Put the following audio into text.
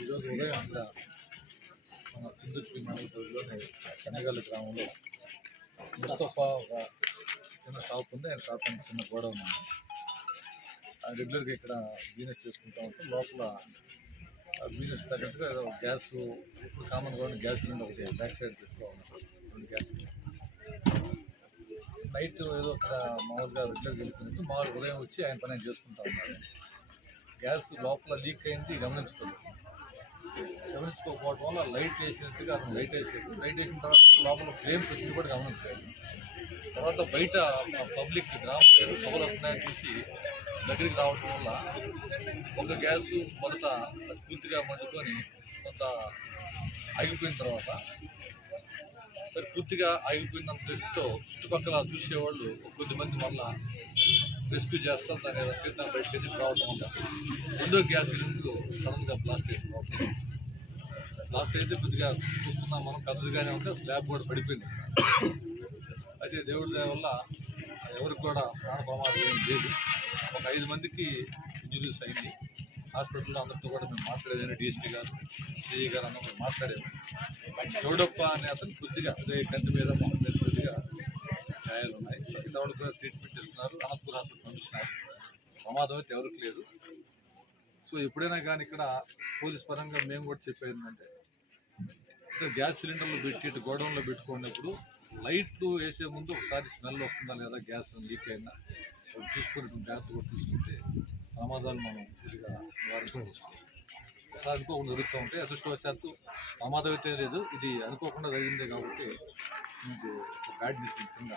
ఈరోజు ఉదయం అక్కడ మన కుందుర్పి మండలంలోని శనగల్లి గ్రామంలో ముస్తఫా ఒక చిన్న షాప్ ఉంది. ఆయన షాప్ అంటే చిన్న గోడ ఉంది. రెగ్యులర్గా ఇక్కడ బిజినెస్ చేసుకుంటూ ఉంటాం. లోపల బిజినెస్ తగ్గట్టుగా ఏదో గ్యాస్ ఇప్పుడు కామన్గా ఉన్న గ్యాస్ సిలిండర్ ఒకటి బ్యాక్ సైడ్ పెట్టుకోవాలి. రెండు గ్యాస్ నైట్ ఏదో అక్కడ మామూలుగా రెగ్యులర్గా వెళ్ళిపోయినట్టు మామూలుగా ఉదయం వచ్చి ఆయన పని చేసుకుంటా ఉన్నారు. గ్యాస్ లోపల లీక్ అయింది గమనించుకోకపోవడం వల్ల లైట్ వేసినట్టుగా అతను లైట్ వేసేది. లైట్ వేసిన తర్వాత లోపల ఫ్లేమ్స్ వచ్చి కూడా గమనించలేదు. తర్వాత బయట పబ్లిక్ గ్రామ ప్రజలు పొగలు వస్తున్నాయని చూసి దగ్గరికి రావడం వల్ల ఒక గ్యాసు మొదట పూర్తిగా మండుకొని కొంత ఆగిపోయిన తర్వాత పూర్తిగా ఆగిపోయినంత దృష్టితో చుట్టుపక్కల చూసేవాళ్ళు కొద్దిమంది మళ్ళా రెస్క్యూ చేస్తాం. దాని తీర్థం బయటకు వెళ్ళి రావడం వల్ల రెండో గ్యాస్ సిలిండర్ సడన్గా బ్లాస్ట్ అయింది. బ్లాస్ట్ అయితే కొద్దిగా చూస్తున్నాం మనం, పెద్దగానే ఉంటే స్లాబ్ కూడా పడిపోయింది. అయితే దేవుడి దయ వల్ల ఎవరికి కూడా ప్రాణ ప్రమాదం ఏం లేదు. ఒక 5 మందికి ఇంజురీస్ అయింది. హాస్పిటల్లో అందరితో కూడా మేము మాట్లాడేదని డిఎస్పీ గారు, సిఐ గారు అందరూ మాట్లాడాము. చౌడప్ప అనే అతను కొద్దిగా అదే కంటి మీద మొహం మీద కొద్దిగా గాయాలు ఉన్నాయి. మిగతా వాళ్ళు కూడా ట్రీట్మెంట్ ఇస్తున్నారు. అనంతపూర్ హాస్పిటల్ పంపిస్తున్నారు. ప్రమాదం అయితే ఎవరికి లేదు. సో ఎప్పుడైనా కానీ ఇక్కడ పోలీస్ పరంగా మేము కూడా చెప్పేది ఏంటంటే, గ్యాస్ సిలిండర్లు పెట్టి గోడౌన్లో పెట్టుకున్నప్పుడు లైట్లు వేసే ముందు ఒకసారి స్మెల్ వస్తుందా లేదా, గ్యాస్ లీక్ అయినా చూసుకుని జాగ్రత్త కూడా తీసుకుంటే ప్రమాదాలు మనం కొద్దిగా నివారించుకోవచ్చు. ఒకసారి అనుకోకుండా జరుగుతూ ఉంటే అదృష్టవశాత్తు ప్రమాదం అయితే లేదు, ఇది అనుకోకుండా జరిగిందే కాబట్టి మీకు బ్యాడ్ డిస్టింగ్ కింద